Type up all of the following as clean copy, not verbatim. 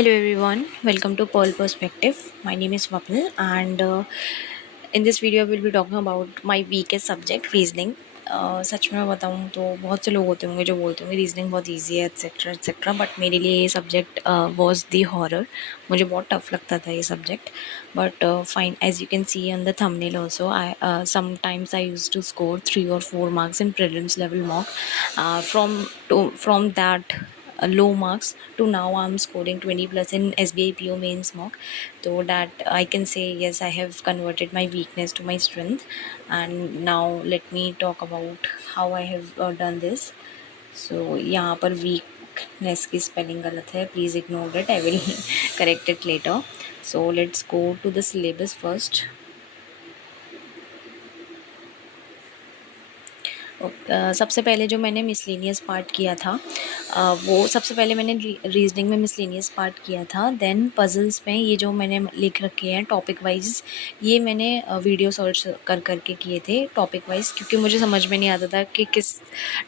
Hello everyone, welcome to Pearl Perspective. My name is Swapnil and in this video I will be talking about my weakest subject reasoning. सच में बताऊँ तो बहुत से लोग होते होंगे जो बोलते होंगे रीजनिंग बहुत इजी है एक्सेट्रा एक्सेट्रा, बट मेरे लिए ये सब्जेक्ट वाज द हॉरर. मुझे बहुत टफ लगता था ये subject. But fine, as you can see on the thumbnail also, I sometimes I use to score 3 or 4 marks in prelims level mock. From that low marks to now I'm scoring 20 plus in SBI PO mains mock. So that I can say yes, I have converted my weakness to my strength. And now let me talk about how I have done this. So यहाँ पर weakness की spelling गलत है, please ignore it, I will correct it later. So let's go to the syllabus first. सबसे पहले जो मैंने miscellaneous part किया था, वो सबसे पहले मैंने रीजनिंग में मिसलेनियस पार्ट किया था. देन पजल्स में ये जो मैंने लिख रखे हैं टॉपिक वाइज, ये मैंने वीडियो सर्च कर करके किए थे टॉपिक वाइज, क्योंकि मुझे समझ में नहीं आता था कि किस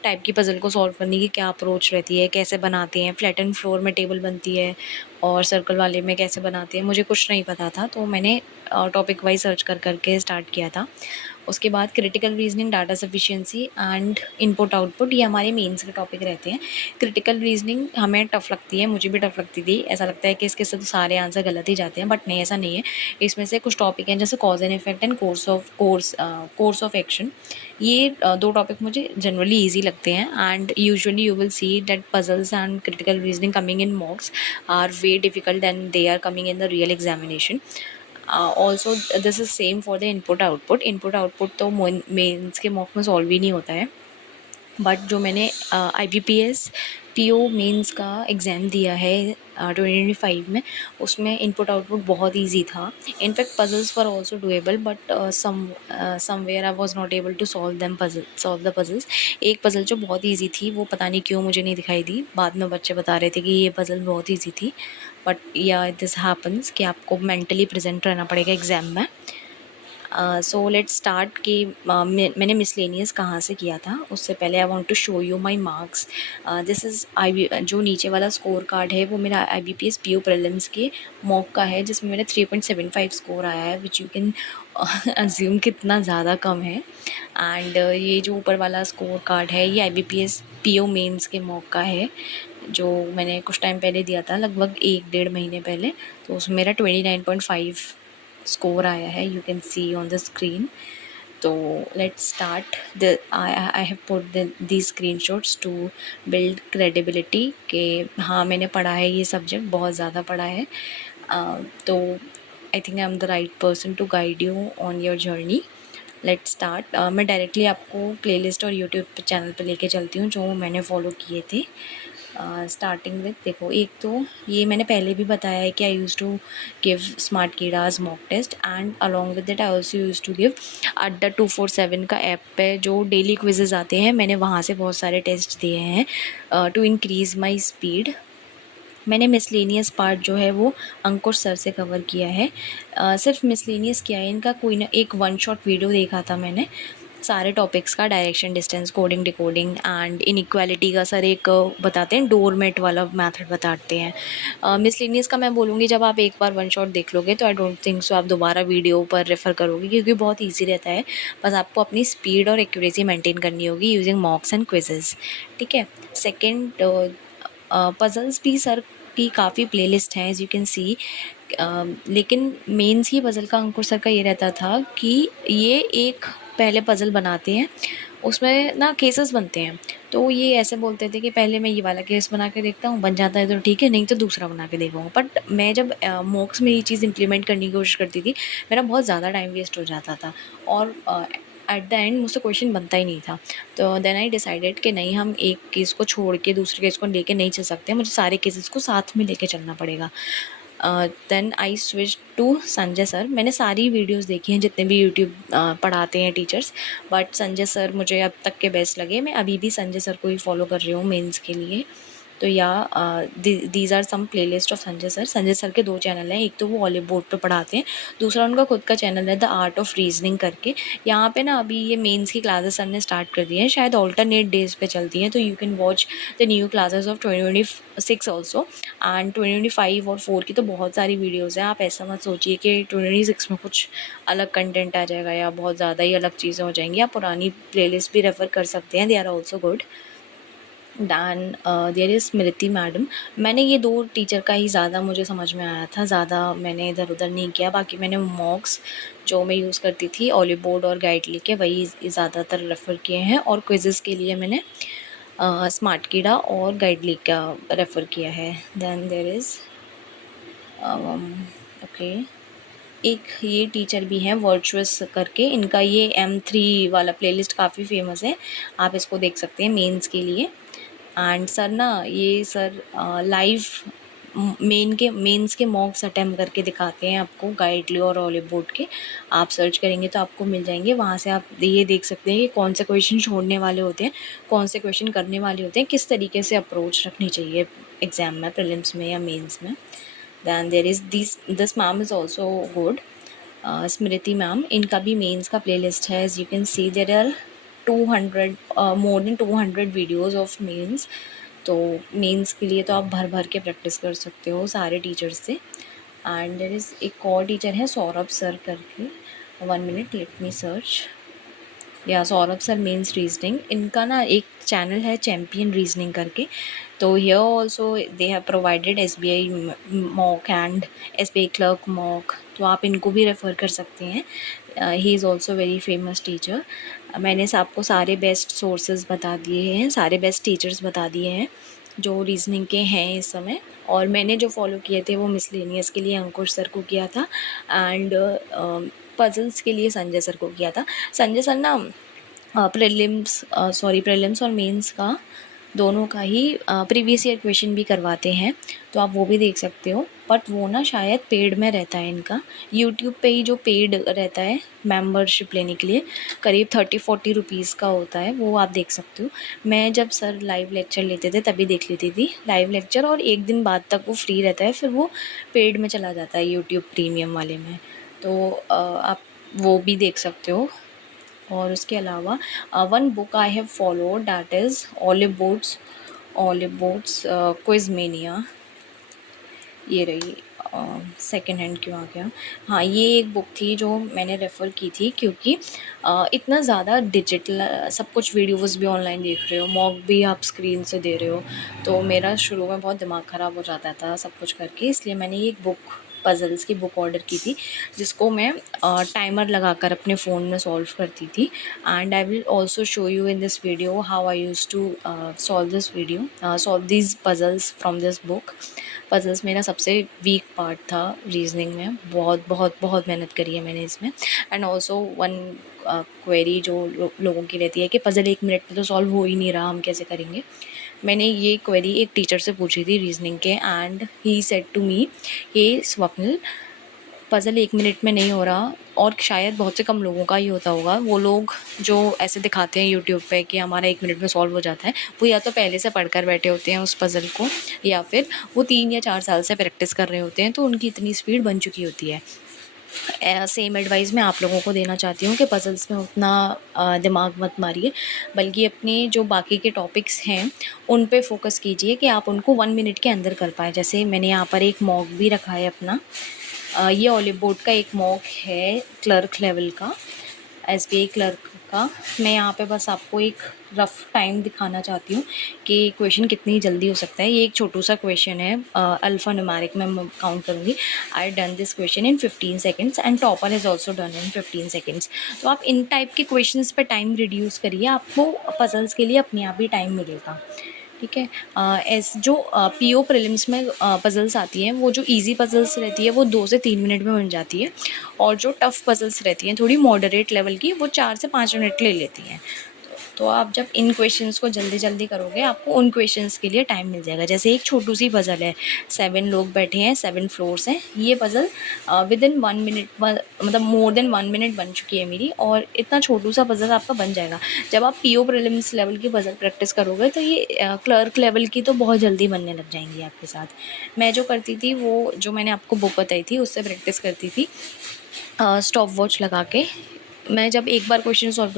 टाइप की पजल को सॉल्व करने की क्या अप्रोच रहती है, कैसे बनाते हैं. फ्लैट एंड फ्लोर में टेबल बनती है और सर्कल वाले में कैसे बनाते हैं, मुझे कुछ नहीं पता था. तो मैंने टॉपिक वाइज सर्च कर करके स्टार्ट किया था. उसके बाद critical reasoning, data sufficiency and input output, ये हमारे मेंस के टॉपिक रहते हैं. क्रिटिकल रीजनिंग हमें टफ लगती है, मुझे भी टफ लगती थी. ऐसा लगता है कि इसके से तो सारे आंसर गलत ही जाते हैं, बट नहीं, ऐसा नहीं है. इसमें से कुछ टॉपिक हैं जैसे cause and effect and course of action. ये दो टॉपिक मुझे जनरली ईजी लगते हैं. And usually you will see that puzzles and critical reasoning coming in mocks are way difficult than they are coming in the real examination. Also this is same for the input output तो mains के mock में solve ही नहीं होता है. But जो मैंने IBPS PO mains का एग्ज़ाम दिया है 2025 में, उसमें इनपुट आउटपुट बहुत इजी था. In fact puzzles were also doable, but somewhere I was not able to solve the puzzles. एक पजल जो बहुत इजी थी वो पता नहीं क्यों मुझे नहीं दिखाई दी. बाद में बच्चे बता रहे थे कि ये पजल बहुत इजी थी. बट या दिस हैपन्स कि आपको मेंटली प्रेजेंट रहना पड़ेगा एग्ज़ाम में. सो लेट्स स्टार्ट कि मैंने मिसलेनियस कहाँ से किया था. उससे पहले I want to show you my marks. This is जो नीचे वाला स्कोर कार्ड है वो मेरा IBPS PO प्रीलिम्स के मॉक का है, जिसमें मेरा 3.75 स्कोर आया है, विच यू कैन अज्यूम कितना ज़्यादा कम है. एंड ये जो ऊपर वाला स्कोर कार्ड है ये IBPS PO मेंस के मॉक का है, जो मैंने कुछ टाइम पहले दिया था, लगभग 1-1.5 महीने पहले. तो उसमें मेरा 29.5 स्कोर आया है, you can see on the screen. तो let's start. I have put the screenshots to build credibility कि हाँ मैंने पढ़ा है, ये सब्जेक्ट बहुत ज़्यादा पढ़ा है. तो I think I am the right person to guide you on your journey. Let's start. मैं डायरेक्टली आपको प्लेलिस्ट और यूट्यूब चैनल पे लेके चलती हूँ जो मैंने फॉलो किए थे. स्टार्टिंग विथ, देखो, एक तो ये मैंने पहले भी बताया है कि I use to give Smartkeeda's mock test, and along with that I also use to give Adda 247 का ऐप पे जो डेली क्विजेज़ आते हैं, मैंने वहाँ से बहुत सारे टेस्ट दिए हैं टू इंक्रीज़ माई स्पीड. मैंने मिसलेनियस पार्ट जो है वो अंकुश सर से कवर किया है. सिर्फ मिसलेनियस किया है, इनका कोई ना एक वन शॉट वीडियो देखा था मैंने सारे टॉपिक्स का. Direction, distance, coding, decoding and inequality का सर एक बताते हैं, डोरमेट वाला मेथड बताते हैं. मिसलेनियस का मैं बोलूँगी जब आप एक बार वन शॉट देख लोगे तो आई डोंट थिंक सो आप दोबारा वीडियो पर रेफ़र करोगे, क्योंकि बहुत ईजी रहता है. बस आपको अपनी स्पीड और एक्यूरेसी मेंटेन करनी होगी यूजिंग मॉक्स एंड क्विजेज़. ठीक है. सेकेंड, पजल्स भी सर की काफ़ी प्लेलिस्ट हैं, एज़ यू कैन सी. लेकिन मेंस की पज़ल का अंकुर सर का ये रहता था कि ये एक पहले पज़ल बनाते हैं, उसमें ना केसेस बनते हैं. तो ये ऐसे बोलते थे कि पहले मैं ये वाला केस बना के देखता हूँ, बन जाता है तो ठीक है, नहीं तो दूसरा बना के देखूँगा. बट मैं जब मॉक्स में ये चीज़ इम्प्लीमेंट करने की कोशिश करती थी, मेरा बहुत ज़्यादा टाइम वेस्ट हो जाता था और एट द एंड मुझसे क्वेश्चन बनता ही नहीं था. तो देन आई डिसाइडेड कि नहीं, हम एक केस को छोड़ के दूसरे केस को लेके नहीं चल सकते, मुझे सारे केसेस को साथ में लेके चलना पड़ेगा. Then I switch to Sanjay sir. मैंने सारी वीडियोस देखी हैं जितने भी यूट्यूब पढ़ाते हैं टीचर्स, बट संजय सर मुझे अब तक के बेस्ट लगे. मैं अभी भी संजय सर को ही फॉलो कर रही हूँ मेंस के लिए. तो yeah these are some playlist of Sanjay sir. Sanjay sir के 2 चैनल हैं, एक तो वो ऑलिव बोर्ड पे पढ़ाते हैं, दूसरा उनका खुद का चैनल है द आर्ट ऑफ रीजनिंग करके। यहाँ पे ना अभी ये मेंस की क्लासेस सर ने स्टार्ट कर दी हैं, शायद ऑल्टरनेट डेज पे चलती हैं, तो you can watch the new classes of 2026 also and 2025 और 4 की तो बहुत सारी वीडियोज़ हैं। आप ऐसा मत सोचिए कि 2026 में कुछ अलग कंटेंट आ जाएगा या बहुत ज़्यादा ही अलग चीज़ें हो जाएंगी। आप पुरानी प्लेलिस्ट भी रेफ़र कर सकते हैं, they are also good. Then there is Smriti madam. मैंने ये 2 टीचर का ही ज़्यादा मुझे समझ में आया था, ज़्यादा मैंने इधर उधर नहीं किया। बाकी मैंने मॉक्स जो मैं यूज़ करती थी ऑलिव बोर्ड और गाइडली के, वही ज़्यादातर रेफ़र किए हैं। और क्विज़ेस के लिए मैंने स्मार्ट कीड़ा और गाइडली का रेफ़र किया है। दैन देयर इज़ ओके, एक ये टीचर भी हैं वर्चुअस करके, इनका ये M3 वाला प्लेलिस्ट काफ़ी फेमस है, आप इसको देख सकते हैं मेंस के लिए। एंड सर ना ये सर लाइव मेंस के मॉक्स अटेम्प्ट करके दिखाते हैं आपको, गाइडली और ऑलिव बोर्ड के। आप सर्च करेंगे तो आपको मिल जाएंगे, वहाँ से आप ये देख सकते हैं कि कौन से क्वेश्चन छोड़ने वाले होते हैं, कौन से क्वेश्चन करने वाले होते हैं, किस तरीके से अप्रोच रखनी चाहिए एग्ज़ाम में, प्रीलिम्स में या मेंस में। Then there is this ma'am is also good, Smriti ma'am. इनका भी मेंस का प्लेलिस्ट है, as you can see there are 200 more than 200 videos of mains. तो मेंस के लिए तो आप भर भर के प्रैक्टिस कर सकते हो सारे टीचर्स से। एंड देयर इज़ एक और टीचर है सौरभ सर करके, 1 मिनट लेट मी सर्च। या सौरभ सर मेंस रीजनिंग, इनका ना एक चैनल है चैम्पियन रीजनिंग करके। तो here also they have provided SBI mock and SBI clerk mock, तो आप इनको भी रेफ़र कर सकते हैं। He is also very famous teacher. मैंने आपको सारे बेस्ट सोर्सेज बता दिए हैं, सारे बेस्ट टीचर्स बता दिए हैं जो रीजनिंग के हैं इस समय। और मैंने जो फॉलो किए थे वो मिसलेनियस के लिए अंकुश सर को किया था एंड पजल्स के लिए संजय सर को किया था। संजय सर ना प्रीलिम्स और मेंस का दोनों का ही प्रीवियस ईयर क्वेश्चन भी करवाते हैं, तो आप वो भी देख सकते हो। बट वो ना शायद पेड में रहता है इनका, यूट्यूब पे ही जो पेड रहता है मेंबरशिप लेने के लिए, करीब 30-40 रुपीज़ का होता है, वो आप देख सकते हो। मैं जब सर लाइव लेक्चर लेते थे तभी देख लेती थी लाइव लेक्चर, और 1 दिन बाद तक वो फ्री रहता है, फिर वो पेड में चला जाता है यूट्यूब प्रीमियम वाले में, तो आप वो भी देख सकते हो। और उसके अलावा one book I have followed that is olive boards quiz mania. ये रही, सेकेंड हैंड क्यों आ गया, हाँ ये एक बुक थी जो मैंने रेफ़र की थी, क्योंकि इतना ज़्यादा डिजिटल सब कुछ, वीडियोज़ भी ऑनलाइन देख रहे हो, मॉक भी आप स्क्रीन से दे रहे हो, तो मेरा शुरू में बहुत दिमाग ख़राब हो जाता था सब कुछ करके। इसलिए मैंने ये एक बुक, पज़ल्स की बुक ऑर्डर की थी, जिसको मैं टाइमर लगाकर अपने फ़ोन में सॉल्व करती थी। And I will also show you in this video how I use to solve these puzzles from this book. Puzzles मेरा सबसे वीक पार्ट था रीजनिंग में, बहुत बहुत बहुत मेहनत करी है मैंने इसमें। एंड ऑल्सो वन क्वेरी जो लोगों की रहती है कि पज़ल 1 मिनट में तो सॉल्व हो ही नहीं रहा, हम कैसे करेंगे। मैंने ये क्वेरी एक टीचर से पूछी थी रीजनिंग के, and he said to me कि स्वप्निल, पज़ल 1 मिनट में नहीं हो रहा, और शायद बहुत से कम लोगों का ही होता होगा। वो लोग जो ऐसे दिखाते हैं यूट्यूब पे कि हमारा 1 मिनट में सॉल्व हो जाता है, वो या तो पहले से पढ़कर बैठे होते हैं उस पज़ल को, या फिर वो 3 या 4 साल से प्रैक्टिस कर रहे होते हैं, तो उनकी इतनी स्पीड बन चुकी होती है। सेम एडवाइस मैं आप लोगों को देना चाहती हूँ कि पज़ल्स में उतना दिमाग मत मारिए, बल्कि अपने जो बाकी के टॉपिक्स हैं उन पे फोकस कीजिए कि आप उनको 1 मिनट के अंदर कर पाएँ। जैसे मैंने यहाँ पर एक मॉक भी रखा है अपना, ये ऑलिव बोर्ड का एक मॉक है क्लर्क लेवल का, SBI क्लर्क का। मैं यहाँ पे बस आपको एक रफ़ टाइम दिखाना चाहती हूँ कि क्वेश्चन कितनी जल्दी हो सकता है। ये एक छोटू सा क्वेश्चन है, अल्फ़ा न्यूमेरिक में मैं काउंट करूँगी। I done this question in 15 seconds and topper has also done in 15 seconds. तो आप इन टाइप के क्वेश्चंस पे टाइम रिड्यूस करिए, आपको पज़ल्स के लिए अपने आप ही टाइम मिलेगा, ठीक है। जो PO प्रीलिम्स में पज़ल्स आती हैं, वो जो इजी पज़ल्स रहती है वो 2 से 3 मिनट में बन जाती है, और जो टफ़ पज़ल्स रहती हैं थोड़ी मॉडरेट लेवल की, वो 4 से 5 मिनट ले लेती हैं। तो आप जब इन क्वेश्चंस को जल्दी जल्दी करोगे आपको उन क्वेश्चंस के लिए टाइम मिल जाएगा। जैसे एक छोटू सी पज़ल है, 7 लोग बैठे हैं, 7 फ्लोर्स हैं, ये पज़ल विदिन 1 मिनट मतलब मोर देन 1 मिनट बन चुकी है मेरी, और इतना छोटू सा पज़ल आपका बन जाएगा। जब आप पीओ प्रीलिम्स लेवल की पज़ल प्रैक्टिस करोगे तो ये क्लर्क लेवल की तो बहुत जल्दी बनने लग जाएंगी आपके साथ। मैं जो करती थी वो जो मैंने आपको बुक बताई थी उससे प्रैक्टिस करती थी स्टॉप वॉच लगा के। मैं जब एक बार क्वेश्चन सॉल्व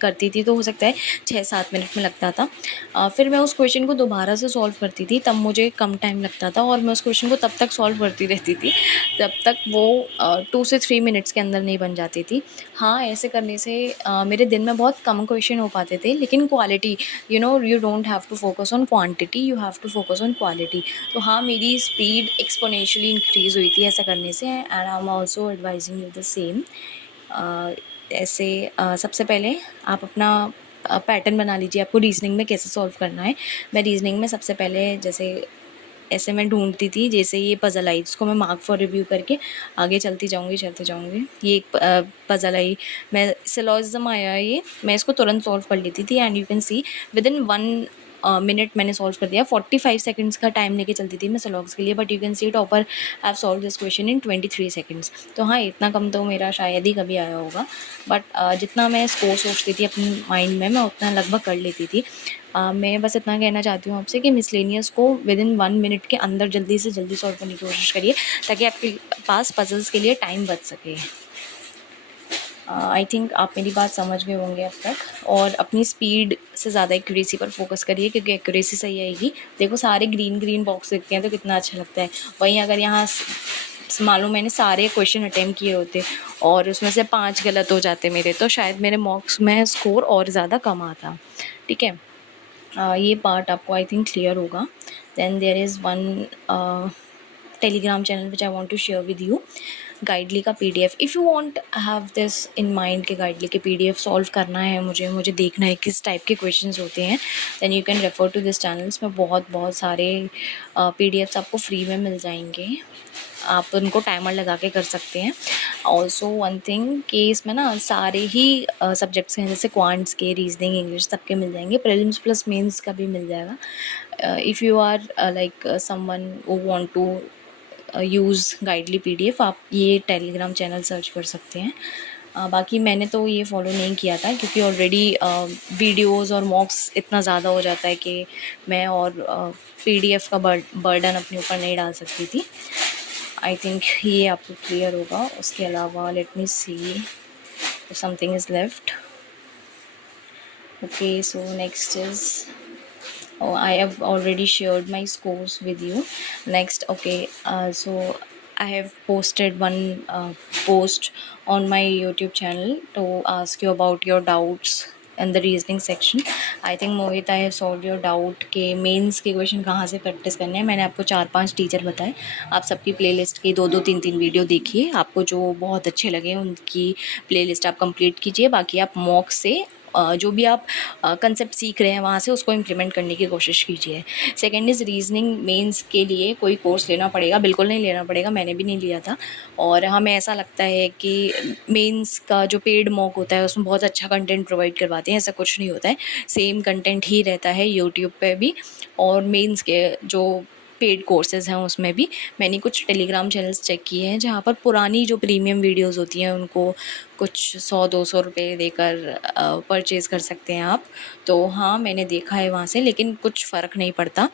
करती थी तो हो सकता है 6-7 मिनट में लगता था। फिर मैं उस क्वेश्चन को दोबारा से सॉल्व करती थी, तब मुझे कम टाइम लगता था और मैं उस क्वेश्चन को तब तक सॉल्व करती रहती थी जब तक वो 2 से 3 मिनट्स के अंदर नहीं बन जाती थी। हाँ, ऐसे करने से मेरे दिन में बहुत कम क्वेश्चन हो पाते थे, लेकिन quality, you don't have to focus on quantity, you have to focus on quality. तो हाँ, मेरी स्पीड एक्सपोनेंशियली इंक्रीज़ हुई थी ऐसा करने से, and I am also advising you the same. ऐसे सबसे पहले आप अपना पैटर्न बना लीजिए, आपको रीज़निंग में कैसे सॉल्व करना है। मैं रीज़निंग में सबसे पहले जैसे ऐसे मैं ढूंढती थी, जैसे ये पज़ल आई इसको मैं मार्क फॉर रिव्यू करके आगे चलते जाऊँगी। ये एक पज़ल आई, मैं सिलोजिज़म आया है ये, मैं इसको तुरंत सॉल्व कर लेती थी, and you can C within 1 minute मैंने सॉल्व कर दिया। 45 सेकंड्स का टाइम लेके चलती थी मैं सिलॉग्स के लिए, but you can C topper have solve this question in 23 seconds. तो हाँ, इतना कम तो मेरा शायद ही कभी आया होगा, बट जितना मैं स्कोर सोचती थी अपनी माइंड में मैं उतना लगभग कर लेती थी। मैं बस इतना कहना चाहती हूँ आपसे कि मिसलेनियस को विदिन 1 मिनट के अंदर जल्दी से जल्दी सॉल्व करने की कोशिश करिए, ताकि आपके पास पजल्स के लिए टाइम बच सके। आई थिंक आप मेरी बात समझ गए होंगे अब तक, और अपनी स्पीड से ज़्यादा एक्यूरेसी पर फोकस करिए, क्योंकि एक्यूरेसी सही आएगी। देखो सारे ग्रीन ग्रीन बॉक्स दिखते हैं तो कितना अच्छा लगता है, वहीं अगर यहाँ मालूम मैंने सारे क्वेश्चन अटेम्प्ट किए होते और उसमें से 5 गलत हो जाते मेरे, तो शायद मेरे मॉक्स में स्कोर और ज़्यादा कम आता। ठीक है, ये पार्ट आपको आई थिंक क्लियर होगा। Then there is one Telegram channel which I want to share with you, Guidely का PDF. If you want have this in mind कि गाइडली के पीडीएफ सॉल्व करना है मुझे देखना है किस टाइप के क्वेश्चंस होते हैं, then you can refer to this channels में बहुत सारे पीडीएफ्स आपको फ्री में मिल जाएंगे। आप उनको टाइमर लगा के कर सकते हैं। ऑल्सो वन थिंग कि इसमें ना सारे ही सब्जेक्ट्स हैं, जैसे क्वांट्स के, रीजनिंग, इंग्लिश, सबके मिल जाएंगे। प्रीलिम्स प्लस मेंस का भी मिल जाएगा। If you are like someone who want to use Guidely PDF, आप ये टेलीग्राम चैनल सर्च कर सकते हैं। बाकी मैंने तो ये फॉलो नहीं किया था, क्योंकि ऑलरेडी वीडियोस और मॉक्स इतना ज़्यादा हो जाता है कि मैं और पीडीएफ का बर्डन अपने ऊपर नहीं डाल सकती थी। आई थिंक ये आपको क्लियर होगा। उसके अलावा let me see something is left. Okay, so next is, oh, I have already shared my scores with you. Next, okay, so I have posted one post on my YouTube channel to ask you about your doubts in the reasoning section. I think Mohit, I have solved your doubt के mains के question कहाँ से practice करने हैं। मैंने आपको 4-5 teacher बताए, आप सबकी प्लेलिस्ट की 2-2 3-3 वीडियो देखिए, आपको जो बहुत अच्छे लगे उनकी प्लेलिस्ट आप कंप्लीट कीजिए। बाकी आप मॉक से जो भी आप कंसेप्ट सीख रहे हैं वहाँ से उसको इम्प्लीमेंट करने की कोशिश कीजिए। सेकंड इज़, रीजनिंग मेंस के लिए कोई कोर्स लेना पड़ेगा? बिल्कुल नहीं लेना पड़ेगा, मैंने भी नहीं लिया था। और हमें ऐसा लगता है कि मेंस का जो पेड मॉक होता है उसमें बहुत अच्छा कंटेंट प्रोवाइड करवाते हैं, ऐसा कुछ नहीं होता है। सेम कंटेंट ही रहता है यूट्यूब पे भी, और मेंस के जो पेड कोर्सेज़ हैं उसमें भी। मैंने कुछ टेलीग्राम चैनल्स चेक किए हैं जहाँ पर पुरानी जो प्रीमियम वीडियोज़ होती हैं उनको कुछ 100-200 रुपये देकर परचेज़ कर सकते हैं आप। तो हाँ, मैंने देखा है वहाँ से, लेकिन कुछ फ़र्क नहीं पड़ता।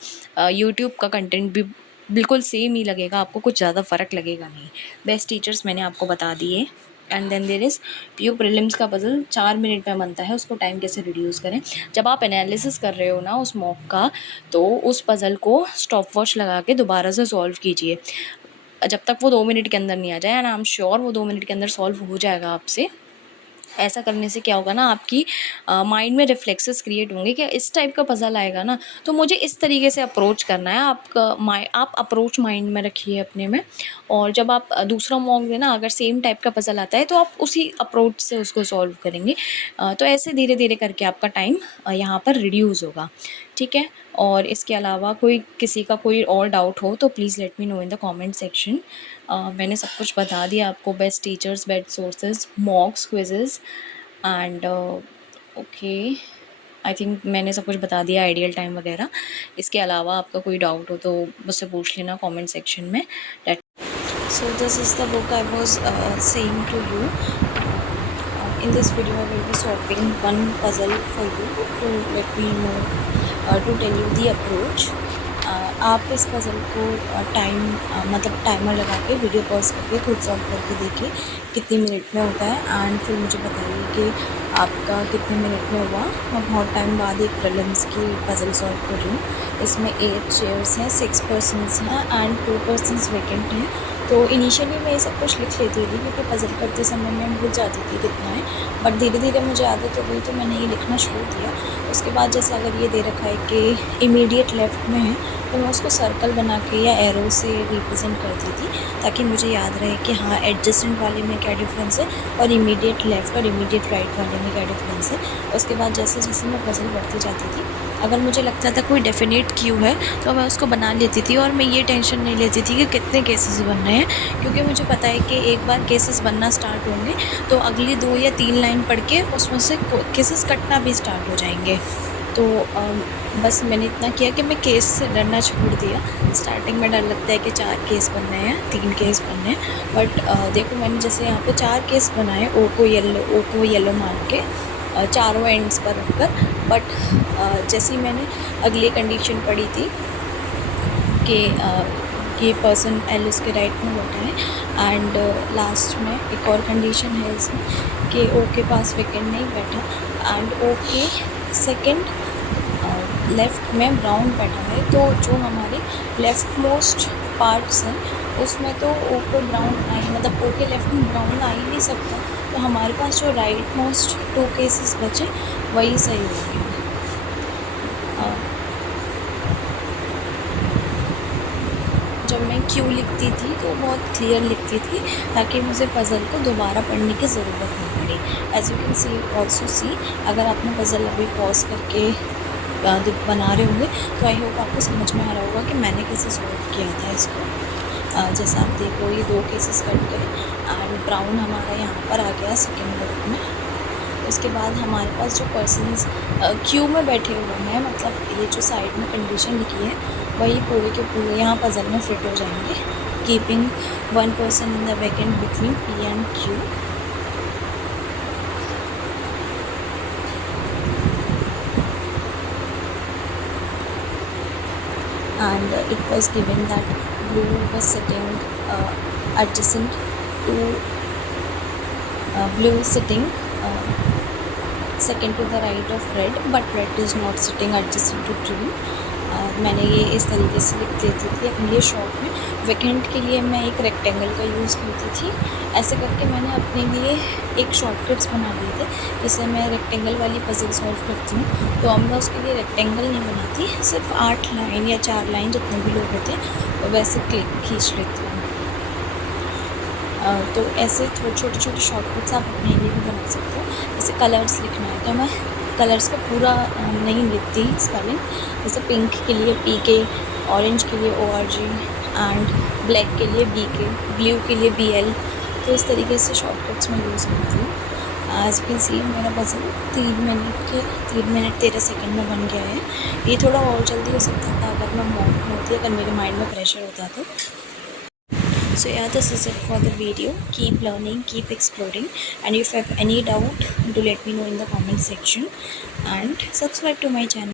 यूट्यूब का कंटेंट भी बिल्कुल सेम ही लगेगा आपको, कुछ ज़्यादा फ़र्क लगेगा नहीं। बेस्ट टीचर्स मैंने आपको बता दिए। And then there is PU prelims का पज़ल 4 मिनट में बनता है, उसको टाइम कैसे रिड्यूस करें। जब आप एनालिसिस कर रहे हो ना उस मॉक का, तो उस पज़ल को स्टॉप वॉच लगा के दोबारा से सॉल्व कीजिए, जब तक वो 2 मिनट के अंदर नहीं आ जाए, एंड आई एम श्योर वो 2 मिनट के अंदर सॉल्व हो जाएगा आपसे। ऐसा करने से क्या होगा ना, आपकी माइंड में रिफ्लेक्सेस क्रिएट होंगे कि इस टाइप का पज़ल आएगा ना तो मुझे इस तरीके से अप्रोच करना है। आप अप्रोच माइंड में रखिए अपने में, और जब आप दूसरा मॉक देना, अगर सेम टाइप का पज़ल आता है तो आप उसी अप्रोच से उसको सॉल्व करेंगे। तो ऐसे धीरे धीरे करके आपका टाइम यहाँ पर रिड्यूस होगा। ठीक है, और इसके अलावा किसी का कोई और डाउट हो तो please let me know in the comment section. मैंने सब कुछ बता दिया आपको, best teachers, best sources, मॉक्स, quizzes, and okay, I think मैंने सब कुछ बता दिया, आइडियल टाइम वगैरह। इसके अलावा आपका कोई डाउट हो तो मुझसे पूछ लेना कमेंट सेक्शन में। So this is the book I was saying to you. In this video I will be solving one puzzle for you to let me know, to tell you the approach. आप इस puzzle को मतलब timer लगा के video pause करके खुद solve करके देखिए कितनी मिनट में होता है, एंड फिर मुझे बताइए कि आपका कितने मिनट में हुआ। मैं बहुत टाइम बाद एक प्रीलिम्स की पज़ल सॉल्व कर रही हूँ। इसमें 8 चेयर्स हैं, 6 पर्सन्स हैं एंड 2 पर्सन्स वेकेंट हैं। तो इनिशियली मैं ये सब कुछ लिख लेती थी क्योंकि पज़ल करते समय मैं भूल जाती थी कितना है, बट धीरे धीरे मुझे आदत हो गई तो मैंने ये लिखना शुरू किया। उसके बाद जैसे अगर ये दे रखा है कि इमीडिएट लेफ़्ट में है तो मैं उसको सर्कल बना के या एरो से रिप्रेजेंट करती थी ताकि मुझे याद रहे कि हाँ एडजेसेंट वाले में क्या डिफरेंस है और इमीडिएट लेफ़्ट और इमीडिएट राइट वाले में क्या डिफरेंस है। उसके बाद जैसे जैसे मैं पज़ल बढ़ती जाती थी, अगर मुझे लगता था कोई डेफिनेट क्यू है तो मैं उसको बना लेती थी और मैं ये टेंशन नहीं लेती थी कि कितने केसेस बन रहे हैं, क्योंकि मुझे पता है कि एक बार केसेस बनना स्टार्ट होंगे तो अगली 2 या 3 लाइन पढ़ के उसमें से केसेस कटना भी स्टार्ट हो जाएंगे। तो बस मैंने इतना किया कि मैं केस से डरना छोड़ दिया। स्टार्टिंग में डर लगता है कि 4 केस बन रहे हैं, 3 केस बन रहे हैं, बट देखो मैंने जैसे यहाँ पे 4 केस बनाए, ओ को येलो मार के चारों एंड्स पर रखकर। बट जैसे ही मैंने अगली कंडीशन पढ़ी थी कि ये पर्सन एल उसके राइट में बैठा है, एंड लास्ट में एक और कंडीशन है इसमें कि ओ के पास वेकेंट नहीं बैठा एंड ओ के सेकेंड लेफ़्ट में ब्राउन बैठा है। तो जो हमारे लेफ़्ट मोस्ट पार्ट्स हैं उसमें तो ओ पे ब्राउन मतलब ओ के लेफ़्ट में ब्राउन आ ही नहीं सकता, तो हमारे पास जो राइट मोस्ट 2 केसेस बचे वही सही होंगे। जब मैं क्यू लिखती थी तो बहुत क्लियर लिखती थी ताकि मुझे पज़ल को दोबारा पढ़ने की ज़रूरत नहीं पड़ी। As you can C also see, अगर आपने पज़ल अभी पॉज करके बना रहे होंगे तो आई होप आपको समझ में आ रहा होगा कि मैंने कैसे सॉल्व किया था इसको। जैसा आप देखो ये 2 केसेस कट गए एंड ब्राउन हमारा यहाँ पर आ गया सेकेंड लेफ्ट में। उसके बाद हमारे पास जो पर्सन्स क्यू में बैठे हुए हैं, मतलब ये जो साइड में कंडीशन लिखी है वही पूरे के पूरे यहाँ पज़ल में फिट हो जाएंगे, keeping 1 person in the vacant between P and Q. And it was given that blue was sitting adjacent to blue is sitting second to the right of red, but red is not sitting adjacent to blue. मैंने ये इस तरीके से लिख देती थी अपने लिए शॉर्ट में। वेकेंट के लिए मैं एक रेक्टेंगल का यूज़ करती थी। ऐसे करके मैंने अपने लिए एक शॉर्टकट्स बना लिए थे। जैसे मैं रेक्टेंगल वाली पज़ल सॉल्व करती हूँ तो अब मैं उसके लिए रेक्टेंगल नहीं बनाती, सिर्फ 8 लाइन या 4 लाइन जितने भी लोग होते हैं वैसे खींच लेती हूँ। तो ऐसे छोटे छोटे शॉर्टकट्स आप अपने लिए भी बना सकते हो। जैसे कलर्स लिखना है तो मैं कलर्स का पूरा नहीं लिखती स्पेलिंग। जैसे पिंक के लिए PK, ऑरेंज के लिए ORG एंड ब्लैक के लिए BK, ब्लू के लिए BL। तो इस तरीके से शॉर्टकट्स मैं यूज़ करती हूँ। एज़ यू कैन सी मेरा पज़ल 3 मिनट 13 सेकंड में बन गया है। ये थोड़ा और जल्दी हो सकता था अगर मैं मॉक होती, अगर मेरे माइंड में प्रेशर होता तो। So yeah, this is it for the video. Keep learning, keep exploring, and if you have any doubt do let me know in the comment section and subscribe to my channel.